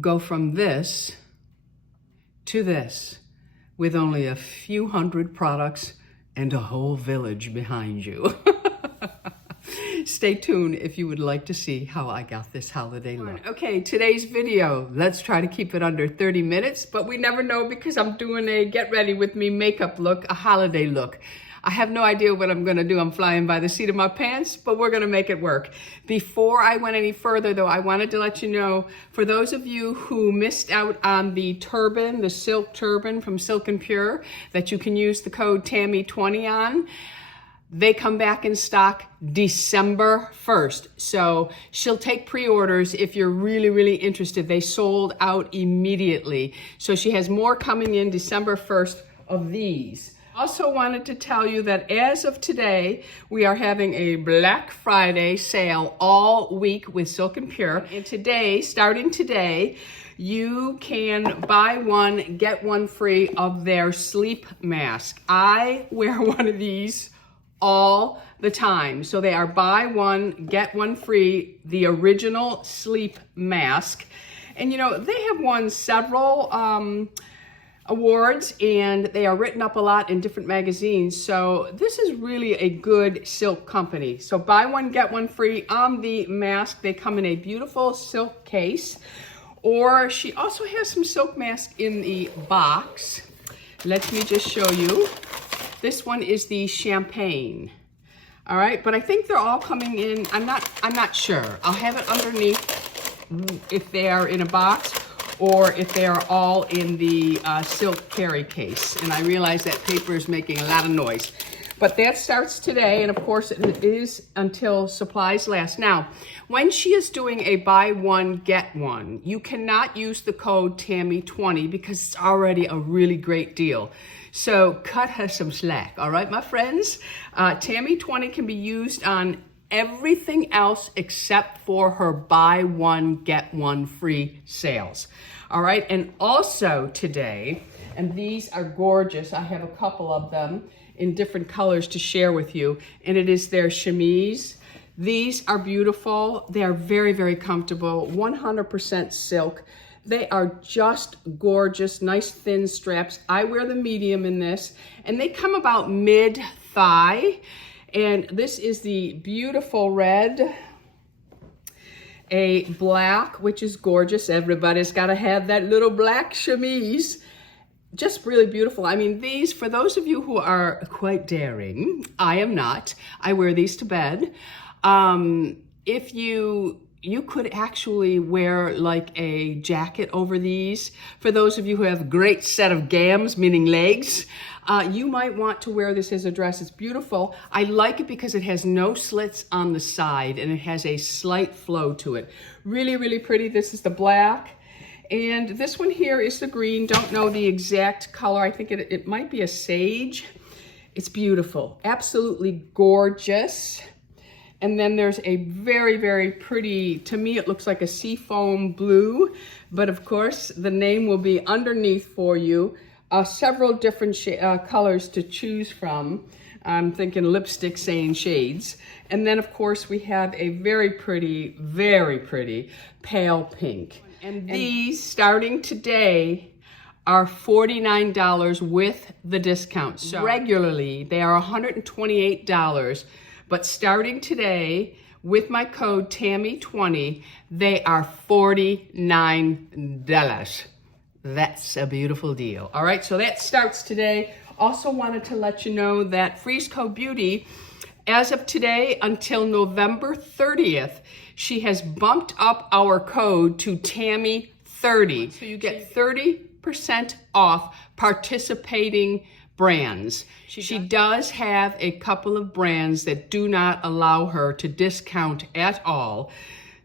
go from this to this with only a few hundred products and a whole village behind you. Stay tuned if you would like to see how I got this holiday look. Okay, today's video, let's try to keep it under 30 minutes, but we never know because I'm doing a get ready with me makeup look, a holiday look. I have no idea what I'm gonna do. I'm flying by the seat of my pants, but we're gonna make it work. Before I went any further though, I wanted to let you know, for those of you who missed out on the turban, the silk turban from Silk and Pure, that you can use the code Tammy20 on, they come back in stock December 1st. So she'll take pre-orders if you're really, really interested. They sold out immediately. So she has more coming in December 1st of these. Also wanted to tell you that as of today, we are having a Black Friday sale all week with Silk and Pure. And today, starting today, you can buy one, get one free of their sleep mask. I wear one of these all the time. So they are buy one, get one free, the original sleep mask. And you know, they have won several awards and they are written up a lot in different magazines. So this is really a good silk company. So buy one, get one free on the mask. They come in a beautiful silk case. Or she also has some silk mask in the box. Let me just show you. This one is the champagne. All right, but I think they're all coming in. I'm not sure. I'll have it underneath if they are in a box or if they are all in the silk carry case. And I realize that paper is making a lot of noise. But that starts today, and of course it is until supplies last. Now, when she is doing a buy one, get one, you cannot use the code Tammy20 because it's already a really great deal. So cut her some slack, all right, my friends? Tammy20 can be used on everything else except for her buy one, get one free sales. All right, and also today, and these are gorgeous, I have a couple of them in different colors to share with you, and it is their chemise. These are beautiful. They are very, very comfortable, 100% silk. They are just gorgeous, nice thin straps. I wear the medium in this, and they come about mid-thigh. And this is the beautiful red, a black, which is gorgeous. Everybody's gotta have that little black chemise. Just really beautiful. I mean, these, for those of you who are quite daring, I am not. I wear these to bed. If you could actually wear like a jacket over these. For those of you who have a great set of gams, meaning legs, you might want to wear this as a dress. It's beautiful. I like it because it has no slits on the side and it has a slight flow to it. Really, really pretty. This is the black. And this one here is the green. Don't know the exact color. I think it might be a sage. It's beautiful. Absolutely gorgeous. And then there's a very, very pretty, to me it looks like a seafoam blue, but of course the name will be underneath for you. Several different colors to choose from. I'm thinking lipstick saying shades. And then of course we have a very pretty pale pink. And these, starting today, are $49 with the discount. So regularly, they are $128, but starting today, with my code Tammy20, they are $49. That's a beautiful deal. All right, so that starts today. Also wanted to let you know that FreezeCo Beauty, as of today until November 30th, she has bumped up our code to Tammy30. So you get 30% off participating brands. She does have a couple of brands that do not allow her to discount at all.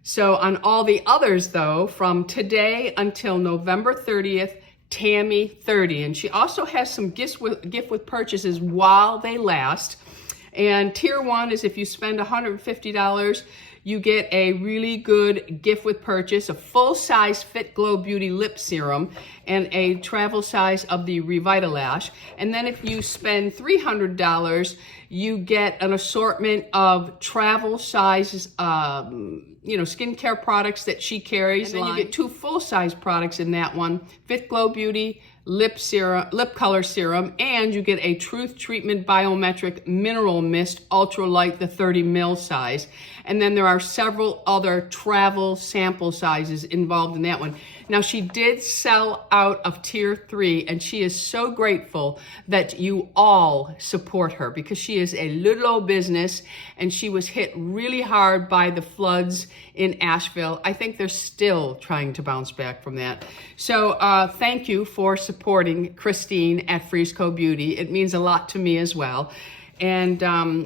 So on all the others though, from today until November 30th, Tammy30. And she also has some gift with purchases while they last. And tier 1 is if you spend $150, you get a really good gift with purchase, a full-size Fit Glow Beauty Lip Serum, and a travel size of the Revitalash. And then if you spend $300, You get an assortment of travel sizes, you know, skincare products that she carries. And then you get 2 full-size products in that one, Fit Glow Beauty lip serum, lip color serum, and you get a Truth Treatment Biometric Mineral Mist Ultra Light, the 30 ml size. And then there are several other travel sample sizes involved in that one. Now, she did sell out of tier 3, and she is so grateful that you all support her, because she is a little old business and she was hit really hard by the floods in Asheville. I think they're still trying to bounce back from that. So thank you for supporting Christine at FreezeCo Beauty. It means a lot to me as well. And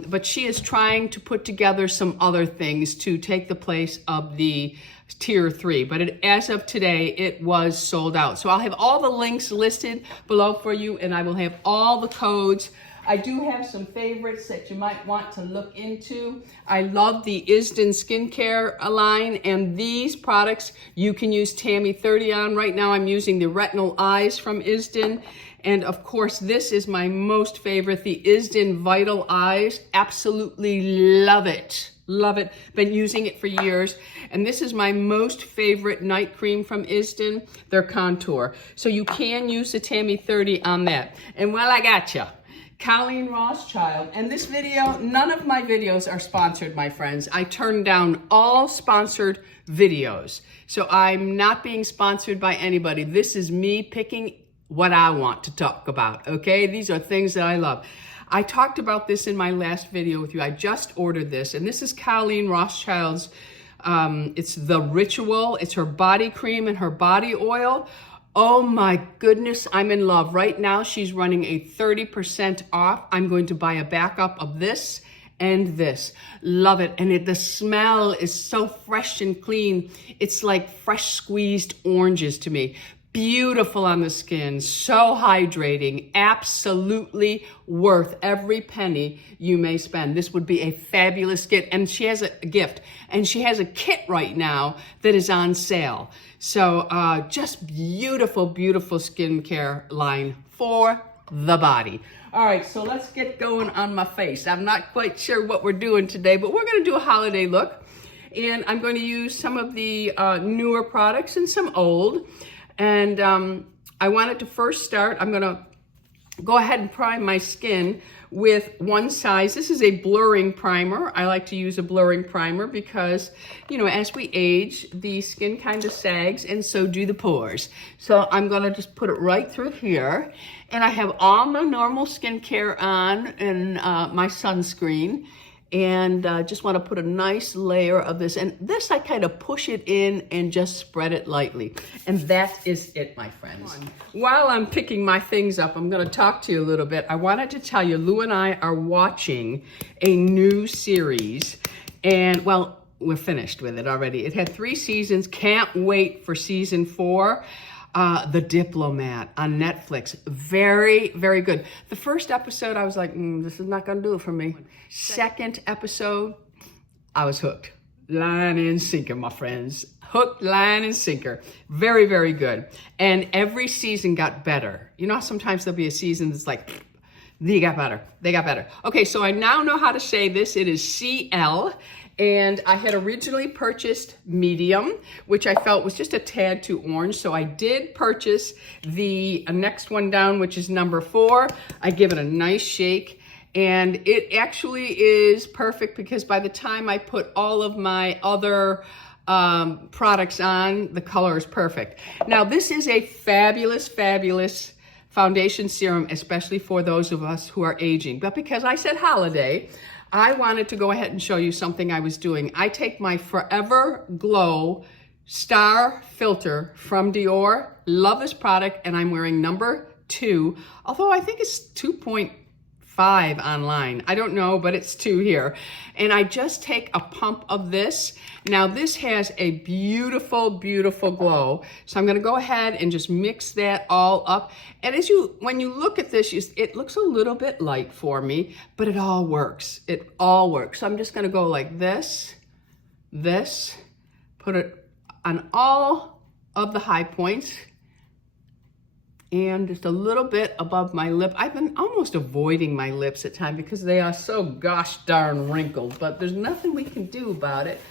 but she is trying to put together some other things to take the place of the tier 3, but as of today, it was sold out. So I'll have all the links listed below for you, and I will have all the codes. I do have some favorites that you might want to look into. I love the Isden skincare line, and these products you can use Tammy 30 on. Right now I'm using the Retinal Eyes from Isden. And of course, this is my most favorite, the Isden Vital Eyes. Absolutely love it. Love it. Been using it for years. And this is my most favorite night cream from Isden, their contour. So you can use the Tammy 30 on that. And while I got you, Colleen Rothschild, and this video, none of my videos are sponsored, my friends. I turn down all sponsored videos. So I'm not being sponsored by anybody. This is me picking what I want to talk about, okay? These are things that I love. I talked about this in my last video with you. I just ordered this, and this is Colleen Rothschild's, it's the Ritual. It's her body cream and her body oil. Oh my goodness, I'm in love. Right now, she's running a 30% off. I'm going to buy a backup of this and this. Love it. And the smell is so fresh and clean. It's like fresh squeezed oranges to me. Beautiful on the skin, so hydrating, absolutely worth every penny you may spend. This would be a fabulous gift, and she has a gift, and she has a kit right now that is on sale. So just beautiful, beautiful skincare line for the body. All right, so let's get going on my face. I'm not quite sure what we're doing today, but we're gonna do a holiday look, and I'm going to use some of the newer products and some old. And I wanted to first start, I'm gonna go ahead and prime my skin with one size. This is a blurring primer. I like to use a blurring primer because, you know, as we age, the skin kind of sags, and so do the pores. So I'm gonna just put it right through here. And I have all my normal skincare on and my sunscreen. And just want to put a nice layer of this. And this, I kind of push it in and just spread it lightly. And that is it, my friends. While I'm picking my things up, I'm going to talk to you a little bit. I wanted to tell you, Lou and I are watching a new series. And, well, we're finished with it already. It had 3 seasons. Can't wait for season 4. The Diplomat on Netflix. Very, very good. The first episode, I was like, this is not going to do it for me. Second episode, I was hooked. Line and sinker, my friends. Hook, line, and sinker. Very, very good. And every season got better. You know how sometimes there'll be a season that's like, they got better. They got better. Okay, so I now know how to say this. It is CL. And I had originally purchased medium, which I felt was just a tad too orange. So I did purchase the next one down, which is number 4. I give it a nice shake. And it actually is perfect because by the time I put all of my other products on, the color is perfect. Now, this is a fabulous, fabulous foundation serum, especially for those of us who are aging. But because I said holiday, I wanted to go ahead and show you something I was doing. I take my Forever Glow Star Filter from Dior. Love this product, and I'm wearing number 2, although I think it's 2.5 online. I don't know, but it's 2 here. And I just take a pump of this. Now, this has a beautiful, beautiful glow. So I'm gonna go ahead and just mix that all up. And when you look at this, it looks a little bit light for me, but it all works. It all works. So I'm just gonna go like this, put it on all of the high points, and just a little bit above my lip. I've been almost avoiding my lips at times because they are so gosh darn wrinkled, but there's nothing we can do about it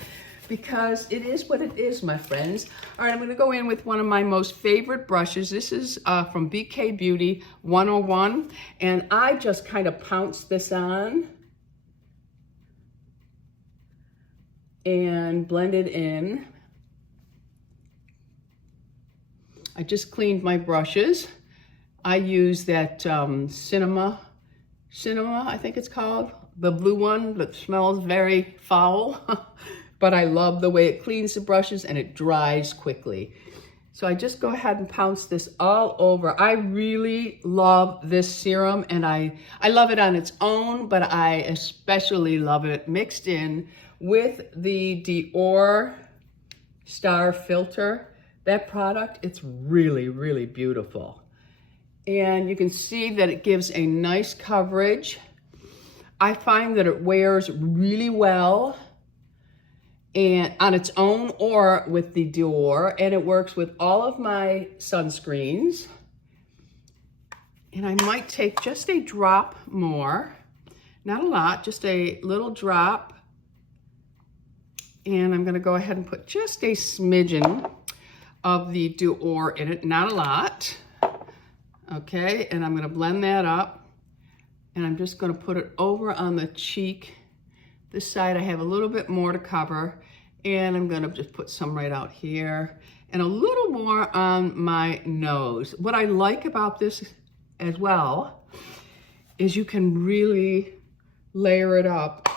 because it is what it is, my friends. All right, I'm gonna go in with one of my most favorite brushes. This is from BK Beauty 101, and I just kind of pounced this on and blended in. I just cleaned my brushes. I use that Cinema, I think it's called, the blue one that smells very foul, but I love the way it cleans the brushes and it dries quickly. So I just go ahead and pounce this all over. I really love this serum, and I love it on its own, but I especially love it mixed in with the Dior Star Filter. That product, it's really, really beautiful. And you can see that it gives a nice coverage. I find that it wears really well and on its own or with the Dior, and it works with all of my sunscreens. And I might take just a drop more, not a lot, just a little drop. And I'm gonna go ahead and put just a smidgen of the Dior in it, not a lot. Okay, and I'm gonna blend that up, and I'm just gonna put it over on the cheek. This side I have a little bit more to cover, and I'm gonna just put some right out here, and a little more on my nose. What I like about this as well is you can really layer it up,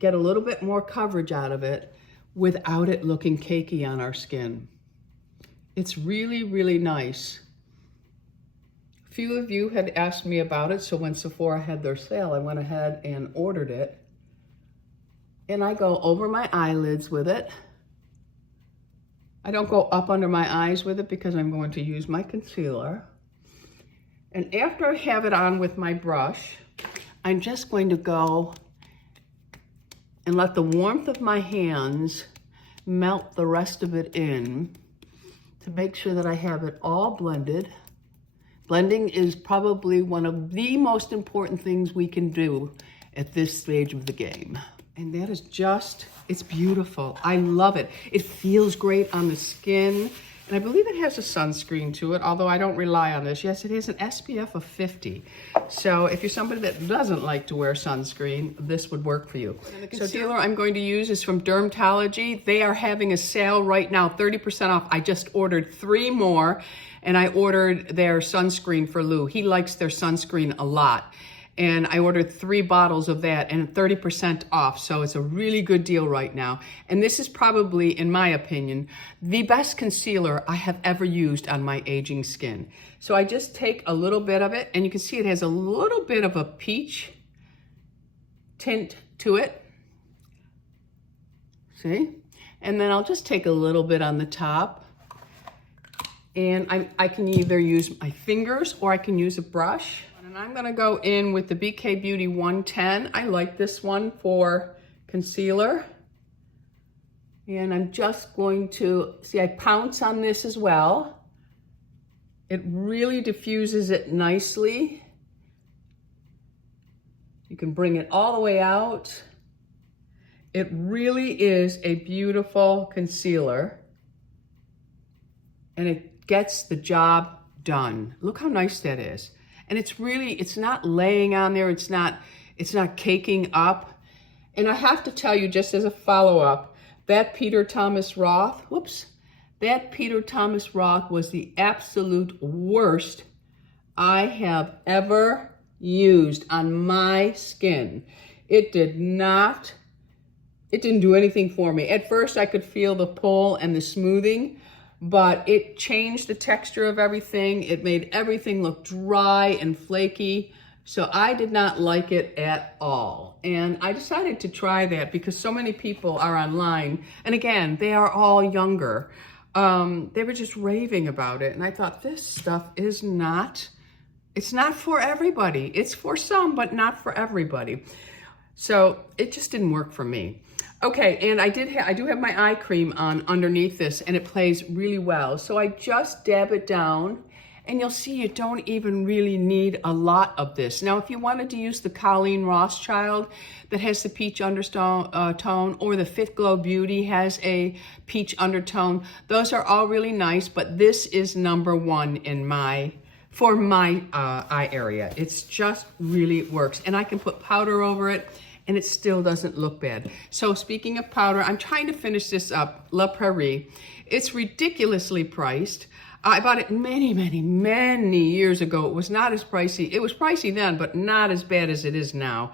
get a little bit more coverage out of it without it looking cakey on our skin. It's really, really nice. A few of you had asked me about it, so when Sephora had their sale, I went ahead and ordered it. And I go over my eyelids with it. I don't go up under my eyes with it because I'm going to use my concealer. And after I have it on with my brush, I'm just going to go and let the warmth of my hands melt the rest of it in to make sure that I have it all blended. Blending is probably one of the most important things we can do at this stage of the game. And that is just, it's beautiful. I love it. It feels great on the skin. And I believe it has a sunscreen to it, although I don't rely on this. Yes, it has an SPF of 50. So if you're somebody that doesn't like to wear sunscreen, this would work for you. And the concealer I'm going to use is from Dermatology. They are having a sale right now, 30% off. I just ordered 3 more, and I ordered their sunscreen for Lou. He likes their sunscreen a lot. And I ordered 3 bottles of that and 30% off. So it's a really good deal right now. And this is probably, in my opinion, the best concealer I have ever used on my aging skin. So I just take a little bit of it, and you can see it has a little bit of a peach tint to it. See? And then I'll just take a little bit on the top. And I can either use my fingers or I can use a brush. And I'm gonna go in with the BK Beauty 110. I like this one for concealer. And I'm just going to, see, I pounce on this as well. It really diffuses it nicely. You can bring it all the way out. It really is a beautiful concealer. And it gets the job done. Look how nice that is. And it's really, it's not laying on there. It's not caking up. And I have to tell you, just as a follow-up, that Peter Thomas Roth, that Peter Thomas Roth was the absolute worst I have ever used on my skin. It didn't do anything for me. At first I could feel the pull and the smoothing, but it changed the texture of everything. It made everything look dry and flaky. So I did not like it at all. And I decided to try that because so many people are online. And again, they are all younger. They were just raving about it. And I thought, this stuff is it's not for everybody. It's for some, but not for everybody. So it just didn't work for me. Okay, and I do have my eye cream on underneath this, and it plays really well. So I just dab it down, And you'll see you don't even really need a lot of this. Now, if you wanted to use the Colleen Rothschild that has the peach undertone, or the Fit Glow Beauty has a peach undertone, those are all really nice, but this is #1 in for my eye area. It's just really works. And I can put powder over it and it still doesn't look bad. So speaking of powder, I'm trying to finish this up, La Prairie. It's ridiculously priced. I bought it many, many, many years ago. It was not as pricey. It was pricey then, but not as bad as it is now.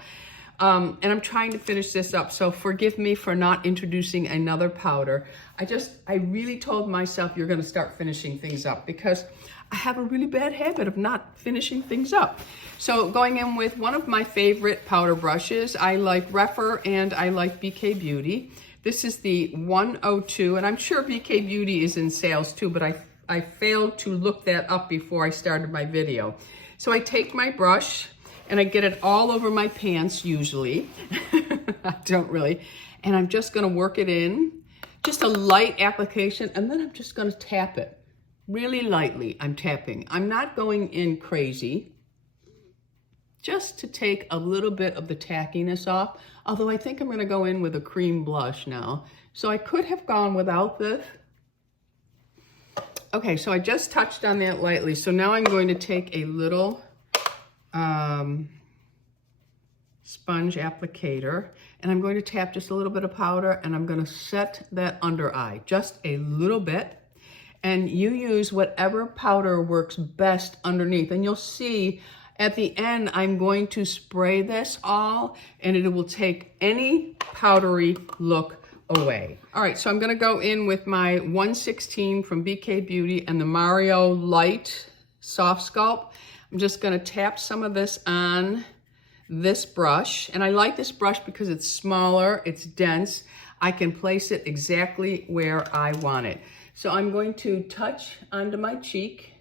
And I'm trying to finish this up, so forgive me for not introducing another powder. I really told myself you're gonna start finishing things up because I have a really bad habit of not finishing things up. So going in with one of my favorite powder brushes, I like Refer and I like BK Beauty. This is the 102, and I'm sure BK Beauty is in sales too, but I failed to look that up before I started my video. So I take my brush and I get it all over my pants usually. I don't really. And I'm just gonna work it in. Just a light application, and then I'm just gonna tap it. Really lightly, I'm tapping. I'm not going in crazy. Just to take a little bit of the tackiness off. Although I think I'm gonna go in with a cream blush now. So I could have gone without this. Okay, so I just touched on that lightly. So now I'm going to take a little sponge applicator, and I'm going to tap just a little bit of powder, and I'm going to set that under eye, just a little bit. And you use whatever powder works best underneath. And you'll see at the end, I'm going to spray this all, and it will take any powdery look away. All right, so I'm gonna go in with my 116 from BK Beauty and the Mario Light Soft Sculpt. I'm just gonna tap some of this on this brush. And I like this brush because it's smaller, it's dense. I can place it exactly where I want it. So I'm going to touch onto my cheek,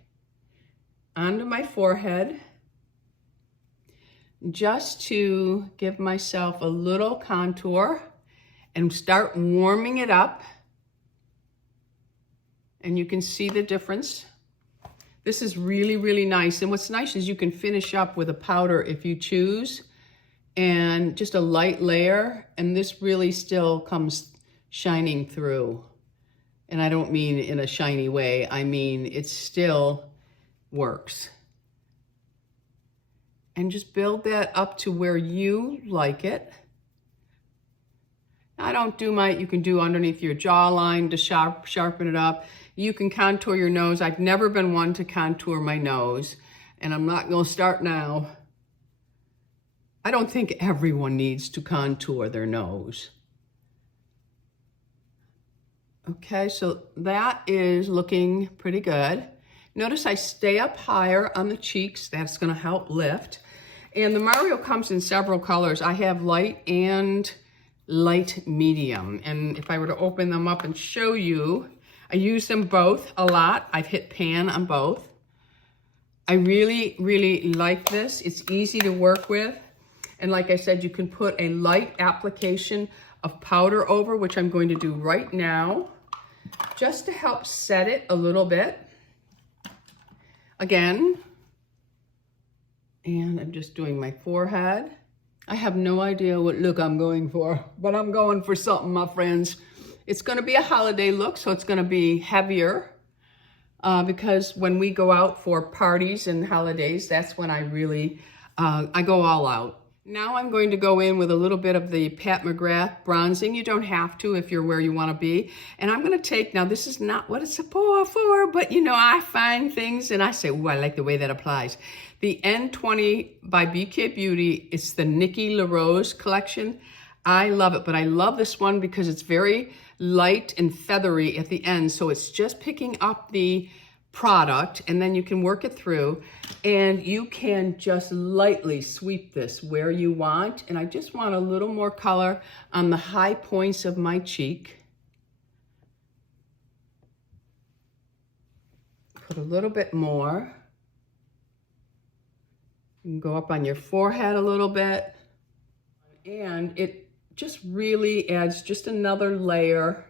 onto my forehead, just to give myself a little contour and start warming it up. And you can see the difference. This is really, really nice. And what's nice is you can finish up with a powder if you choose, and just a light layer. And this really still comes shining through. And I don't mean in a shiny way. I mean, it still works. And just build that up to where you like it. I don't do you can do underneath your jawline to sharpen it up. You can contour your nose. I've never been one to contour my nose, and I'm not gonna start now. I don't think everyone needs to contour their nose. Okay, so that is looking pretty good. Notice I stay up higher on the cheeks. That's gonna help lift. And the Mario comes in several colors. I have light and light medium. And if I were to open them up and show you, I use them both a lot. I've hit pan on both. I really, really like this. It's easy to work with. And like I said, you can put a light application of powder over, which I'm going to do right now, just to help set it a little bit. Again, and I'm just doing my forehead. I have no idea what look I'm going for, but I'm going for something, my friends. It's gonna be a holiday look, so it's gonna be heavier because when we go out for parties and holidays, that's when I really, I go all out. Now I'm going to go in with a little bit of the Pat McGrath bronzing. You don't have to if you're where you want to be. And I'm going to take, now this is not what it's for, but you know, I find things and I say, oh, I like the way that applies. The N20 by BK Beauty, it's the Nikki La Rose collection. I love it, but I love this one because it's very light and feathery at the end. So it's just picking up the product, and then you can work it through, and you can just lightly sweep this where you want. And I just want a little more color on the high points of my cheek. Put a little bit more. You can go up on your forehead a little bit, and it just really adds just another layer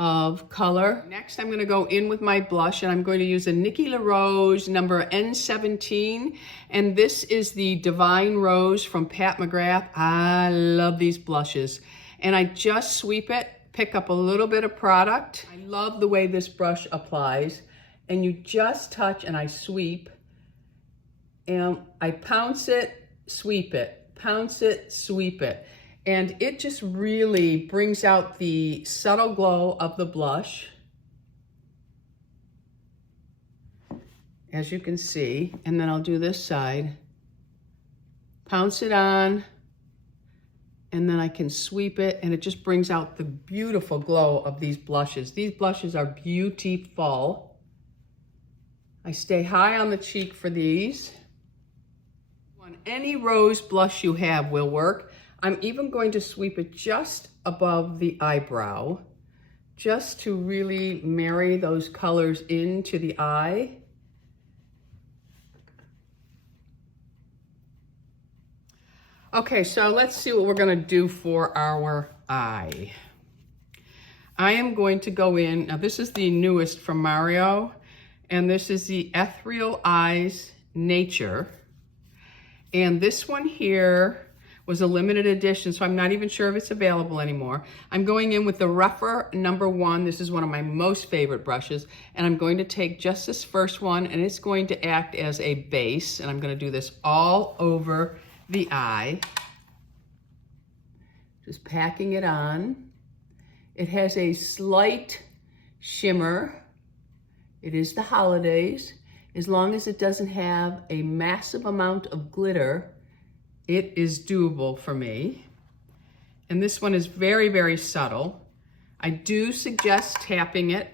of color. Next, I'm gonna go in with my blush, and I'm going to use a Nikki La Rose number N17. And this is the Divine Rose from Pat McGrath. I love these blushes. And I just sweep it, pick up a little bit of product. I love the way this brush applies. And you just touch and I sweep. And I pounce it, sweep it, pounce it, sweep it. And it just really brings out the subtle glow of the blush, as you can see. And then I'll do this side, pounce it on, and then I can sweep it, and it just brings out the beautiful glow of these blushes. These blushes are beautiful. I stay high on the cheek for these. Any rose blush you have will work. I'm even going to sweep it just above the eyebrow, just to really marry those colors into the eye. Okay, so let's see what we're gonna do for our eye. I am going to go in, now this is the newest from Mario, and this is the Ethereal Eyes Nature. And this one here was a limited edition, so I'm not even sure if it's available anymore. I'm going in with the rougher number 1. This is one of my most favorite brushes. And I'm going to take just this first one, and it's going to act as a base. And I'm gonna do this all over the eye. Just packing it on. It has a slight shimmer. It is the holidays. As long as it doesn't have a massive amount of glitter, it is doable for me. And this one is very, very subtle. I do suggest tapping it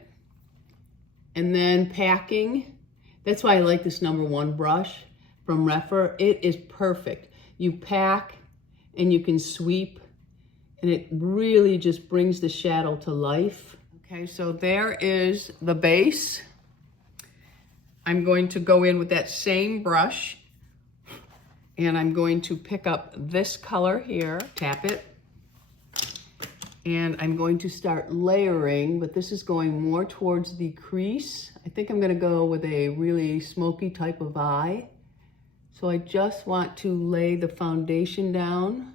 and then packing. That's why I like this number 1 brush from Rephr. It is perfect. You pack and you can sweep, and it really just brings the shadow to life. Okay, so there is the base. I'm going to go in with that same brush, and I'm going to pick up this color here, tap it, and I'm going to start layering, but this is going more towards the crease. I think I'm gonna go with a really smoky type of eye. So I just want to lay the foundation down.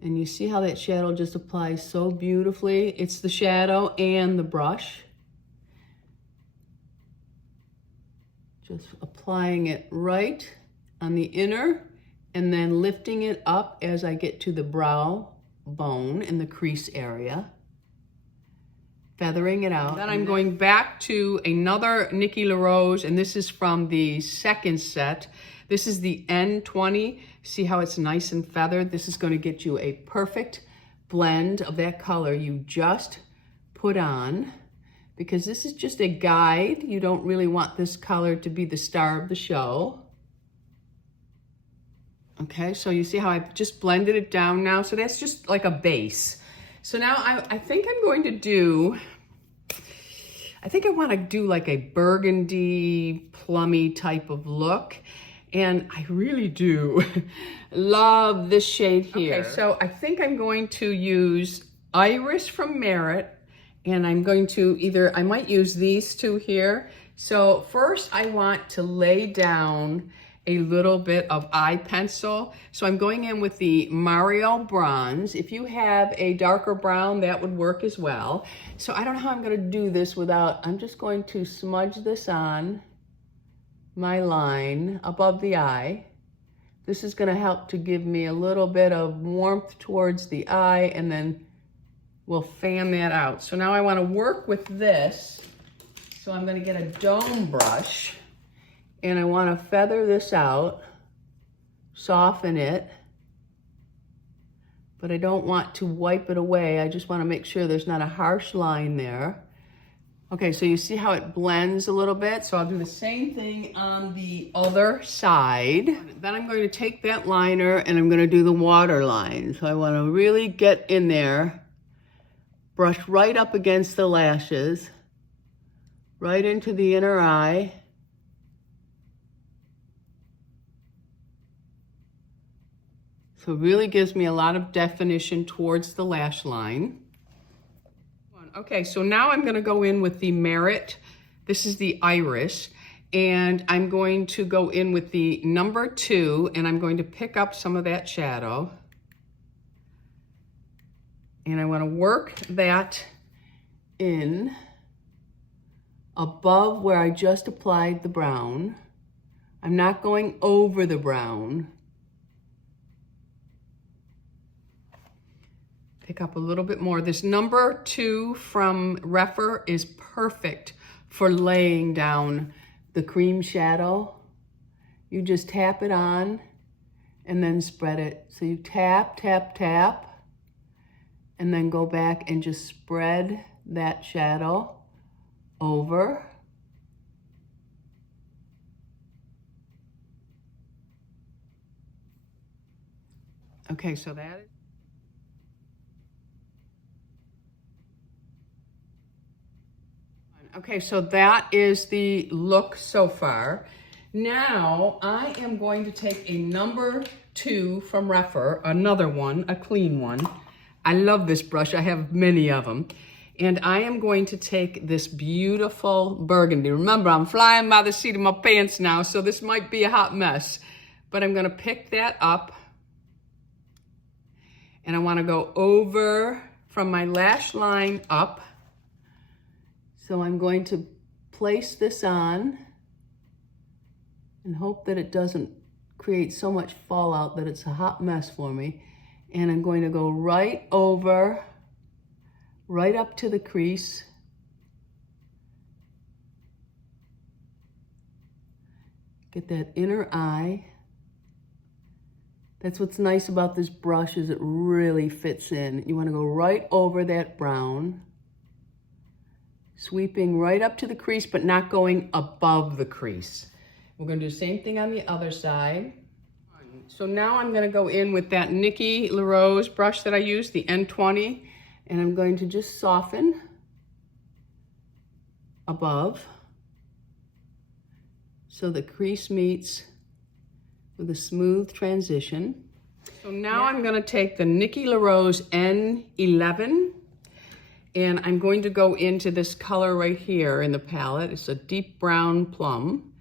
And you see how that shadow just applies so beautifully? It's the shadow and the brush. Just applying it right on the inner and then lifting it up as I get to the brow bone in the crease area. Feathering it out. Then I'm going back to another Nikki La Rose, and this is from the second set. This is the N20. See how it's nice and feathered? This is going to get you a perfect blend of that color you just put on, because this is just a guide. You don't really want this color to be the star of the show. Okay, so you see how I've just blended it down now? So that's just like a base. So now I think I'm going to do, I think I want to do like a burgundy, plummy type of look. And I really do love this shade here. Okay, so I think I'm going to use Iris from Merit, and I'm going to either, I might use these two here. So first I want to lay down a little bit of eye pencil. So I'm going in with the Mario Bronze. If you have a darker brown, that would work as well. So I don't know how I'm gonna do this without, I'm just going to smudge this on my line above the eye. This is gonna help to give me a little bit of warmth towards the eye, and then we'll fan that out. So now I wanna work with this. So I'm gonna get a dome brush, and I want to feather this out, soften it, but I don't want to wipe it away. I just want to make sure there's not a harsh line there. Okay, so you see how it blends a little bit? So I'll do the same thing on the other side. Then I'm going to take that liner and I'm going to do the water line. So I want to really get in there, brush right up against the lashes, right into the inner eye. So it really gives me a lot of definition towards the lash line. Okay, so now I'm gonna go in with the Merit. This is the Iris, and I'm going to go in with the number 2, and I'm going to pick up some of that shadow. And I wanna work that in above where I just applied the brown. I'm not going over the brown. Pick up a little bit more. This number 2 from Refer is perfect for laying down the cream shadow. You just tap it on and then spread it. So you tap, tap, tap, and then go back and just spread that shadow over. Okay, so that is. Okay, so that is the look so far. Now I am going to take a number 2 from Refer, another one, a clean one. I love this brush, I have many of them. And I am going to take this beautiful burgundy. Remember, I'm flying by the seat of my pants now, so this might be a hot mess. But I'm gonna pick that up. And I wanna go over from my lash line up. So I'm going to place this on and hope that it doesn't create so much fallout that it's a hot mess for me. And I'm going to go right over, right up to the crease. Get that inner eye. That's what's nice about this brush, is it really fits in. You want to go right over that brown. Sweeping right up to the crease, but not going above the crease. We're gonna do the same thing on the other side. So now I'm gonna go in with that Nikki La Rose brush that I used, the N20, and I'm going to just soften above so the crease meets with a smooth transition. So now I'm gonna take the Nikki La Rose N11, and I'm going to go into this color right here in the palette. It's a deep brown plum.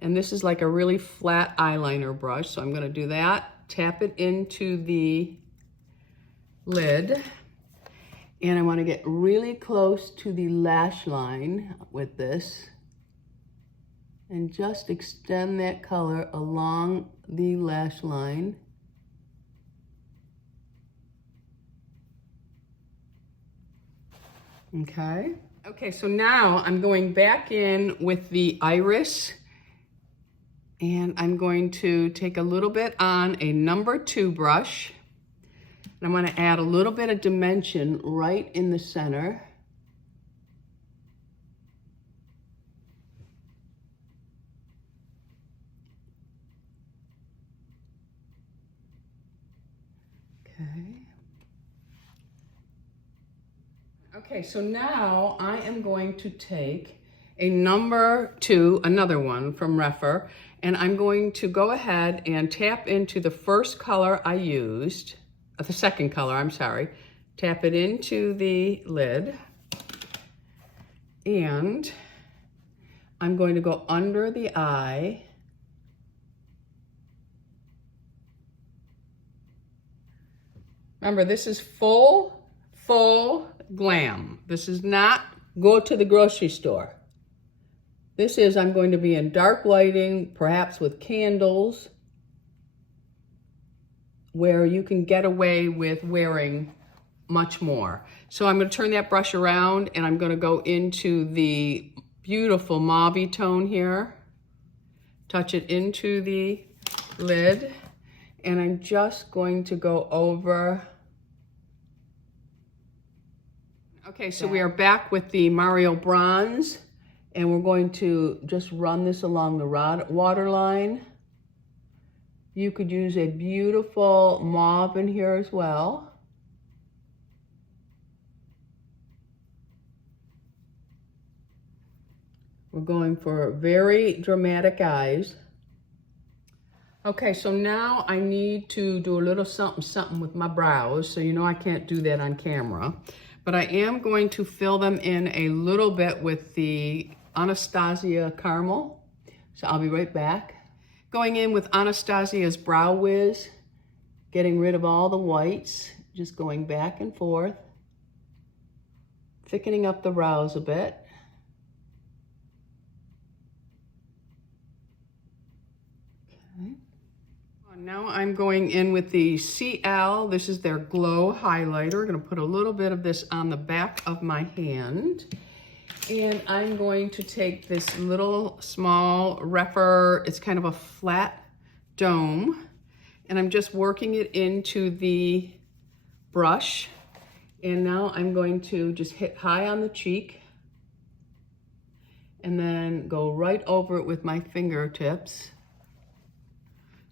And this is like a really flat eyeliner brush. So I'm gonna do that, tap it into the lid. And I wanna get really close to the lash line with this. And just extend that color along the lash line. Okay. Okay, so now I'm going back in with the Iris, and I'm going to take a little bit on a number 2 brush. And I'm going to add a little bit of dimension right in the center. Okay. Okay, so now I am going to take a number 2, another one from Refer, and I'm going to go ahead and tap into the first color I used, the second color, I'm sorry, tap it into the lid, and I'm going to go under the eye. Remember, this is full glam. This is not go to the grocery store. This is, I'm going to be in dark lighting, perhaps with candles, where you can get away with wearing much more. So I'm going to turn that brush around, and I'm going to go into the beautiful mauve tone here, touch it into the lid, and I'm just going to go over. Okay, so we are back with the Mario Bronze, and we're going to just run this along the waterline. You could use a beautiful mauve in here as well. We're going for very dramatic eyes. Okay, so now I need to do a little something with my brows. So you know I can't do that on camera. But I am going to fill them in a little bit with the Anastasia Caramel. So I'll be right back. Going in with Anastasia's Brow Wiz, getting rid of all the whites, just going back and forth, thickening up the brows a bit. Okay. Now I'm going in with the CL. This is their Glow Highlighter. I'm going to put a little bit of this on the back of my hand. And I'm going to take this little small Rephr, it's kind of a flat dome, and I'm just working it into the brush. And now I'm going to just hit high on the cheek and then go right over it with my fingertips.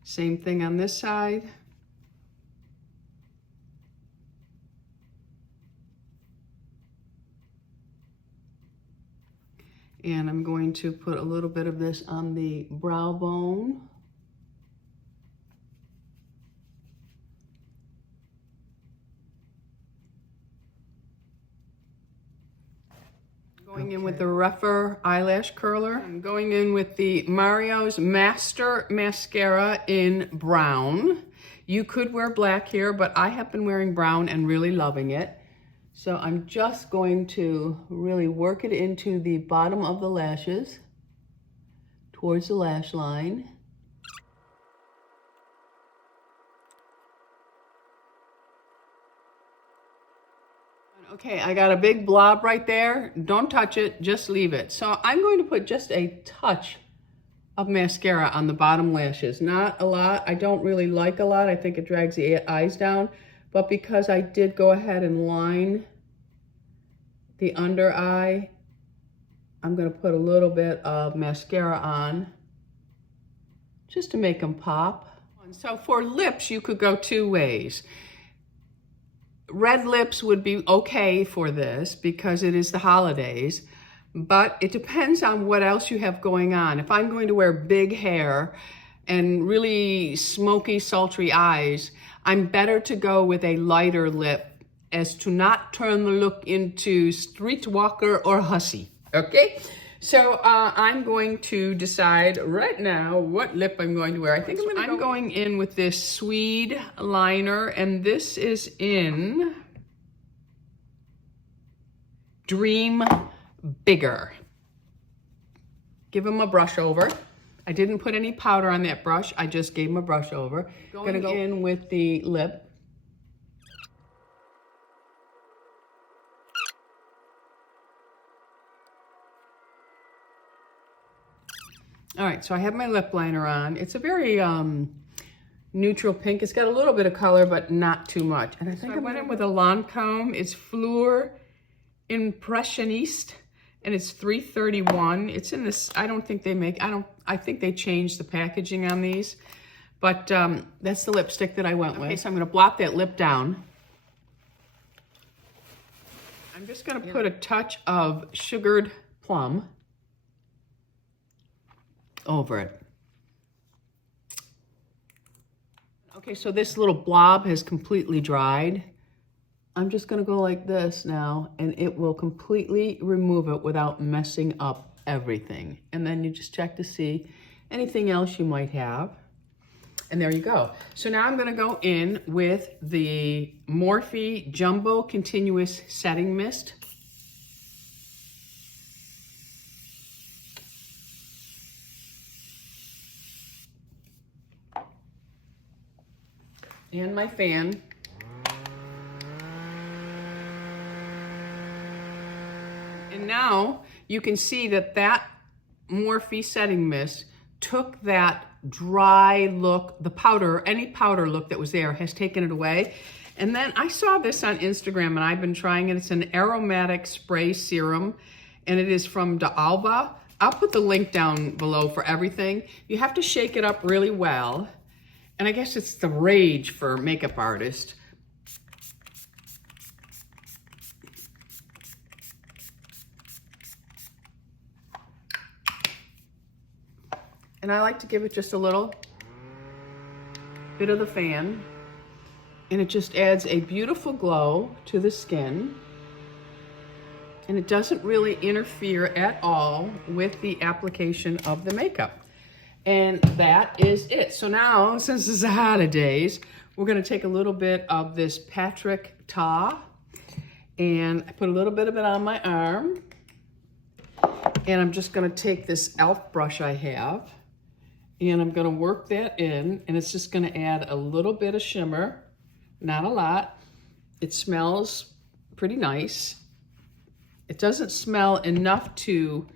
Same thing on this side. And I'm going to put a little bit of this on the brow bone. Going in with the Rephr eyelash curler. I'm going in with the Mario's Master Mascara in brown. You could wear black here, but I have been wearing brown and really loving it. So I'm just going to really work it into the bottom of the lashes, towards the lash line. Okay, I got a big blob right there. Don't touch it, just leave it. So I'm going to put just a touch of mascara on the bottom lashes. Not a lot. I don't really like a lot. I think it drags the eyes down. But because I did go ahead and line the under eye, I'm going to put a little bit of mascara on just to make them pop. So for lips, you could go two ways. Red lips would be okay for this because it is the holidays, but it depends on what else you have going on. If I'm going to wear big hair and really smoky, sultry eyes, I'm better to go with a lighter lip as to not turn the look into streetwalker or hussy, okay? So I'm going to decide right now what lip I'm going to wear. I think I'm going in with this Swede liner, and this is in Dream Bigger. Give him a brush over. I didn't put any powder on that brush. I just gave him a brush over. Going in with the lip. All right, so I have my lip liner on. It's a very neutral pink. It's got a little bit of color, but not too much. And I think I went in with a Lancome. It's Fleur Impressioniste, and it's $3.31. It's in this, I don't think they make, I think they changed the packaging on these. But that's the lipstick that I went with. So I'm gonna blot that lip down. I'm just gonna put a touch of Sugared Plum over it. Okay, so this little blob has completely dried. I'm just gonna go like this now, and it will completely remove it without messing up everything. And then you just check to see anything else you might have. And there you go. So now I'm gonna go in with the Morphe Jumbo Continuous Setting Mist. And my fan. And now you can see that that Morphe setting mist took that dry look, the powder, any powder look that was there has taken it away. And then I saw this on Instagram and I've been trying it. It's an aromatic spray serum and it is from D'Alba. I'll put the link down below for everything. You have to shake it up really well. And I guess it's the rage for makeup artists. And I like to give it just a little. bit of the fan, and it just adds a beautiful glow to the skin. And it doesn't really interfere at all with the application of the makeup. And that is it. So now, since it's the holidays, we're gonna take a little bit of this Patrick Ta, and I put a little bit of it on my arm. And I'm just gonna take this e.l.f. brush I have, and I'm gonna work that in, and it's just gonna add a little bit of shimmer, not a lot. It smells pretty nice. It doesn't smell enough to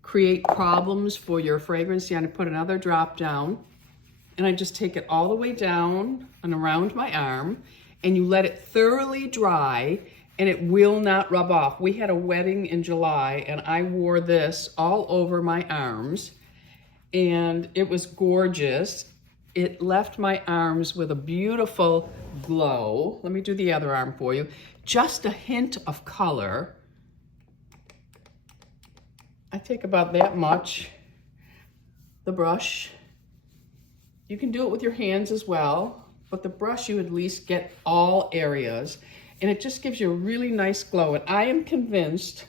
create problems for your fragrance. Yeah, I put another drop down, and I just take it all the way down and around my arm, and you let it thoroughly dry, and it will not rub off. We had a wedding in July, and I wore this all over my arms, and it was gorgeous. It left my arms with a beautiful glow. Let me do the other arm for you. Just a hint of color. I take about that much, the brush. You can do it with your hands as well, but the brush you at least get all areas, and it just gives you a really nice glow. And I am convinced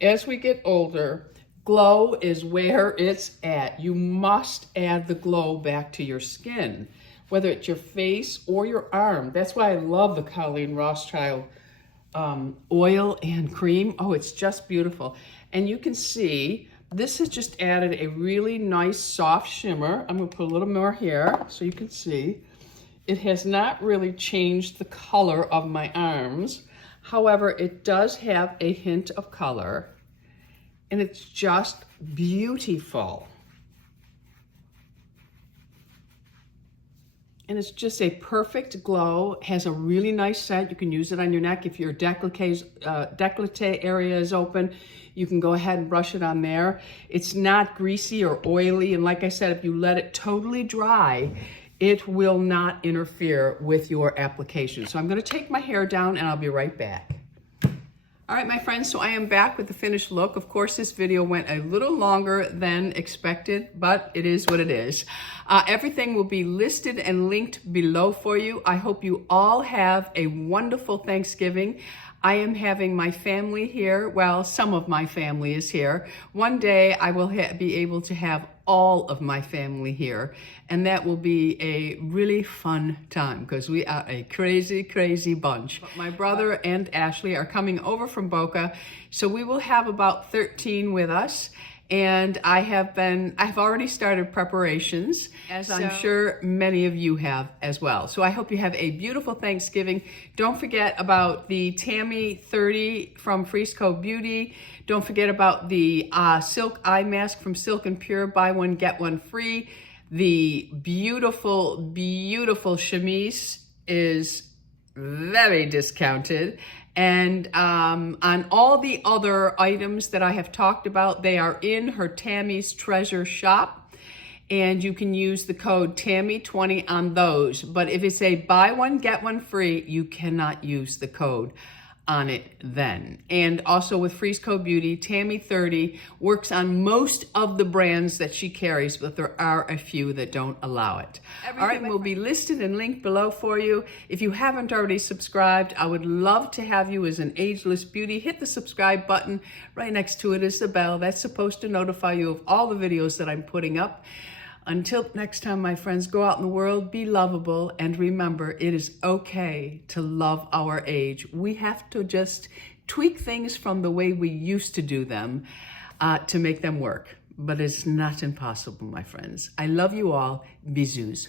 as we get older, glow is where it's at. You must add the glow back to your skin, whether it's your face or your arm. That's why I love the Colleen Rothschild oil and cream. Oh, it's just beautiful. And you can see this has just added a really nice soft shimmer. I'm gonna put a little more here so you can see. It has not really changed the color of my arms. However, it does have a hint of color, and it's just beautiful. And it's just a perfect glow. It has a really nice scent. You can use it on your neck. If your décolleté area is open, you can go ahead and brush it on there. It's not greasy or oily. And like I said, if you let it totally dry, it will not interfere with your application. So I'm gonna take my hair down, and I'll be right back. All right, my friends, so I am back with the finished look. Of course, this video went a little longer than expected, but it is what it is. Everything will be listed and linked below for you. I hope you all have a wonderful Thanksgiving. I am having my family here. Well, some of my family is here. One day I will be able to have all of my family here, and that will be a really fun time because we are a crazy, crazy bunch. But my brother and Ashley are coming over from Boca, so we will have about 13 with us. And I've already started preparations, as I'm sure many of you have as well. So I hope you have a beautiful Thanksgiving. Don't forget about the Tammy 30 from FreezeCo Beauty. Don't forget about the silk eye mask from Silk and Pure, buy one, get one free. The beautiful, beautiful chemise is very discounted. And on all the other items that I have talked about, they are in her Tammy's Treasure shop, and you can use the code Tammy20 on those. But if it's a buy one, get one free, you cannot use the code on it then. And also with FreezeCo Beauty, Tammy 30 works on most of the brands that she carries, but there are a few that don't allow it. Everything will be listed and linked below for you. If you haven't already subscribed, I would love to have you as an Ageless Beauty. Hit the subscribe button. Right next to it is the bell. That's supposed to notify you of all the videos that I'm putting up. Until next time, my friends, go out in the world, be lovable, and remember, it is okay to love our age. We have to just tweak things from the way we used to do them to make them work. But it's not impossible, my friends. I love you all. Bisous.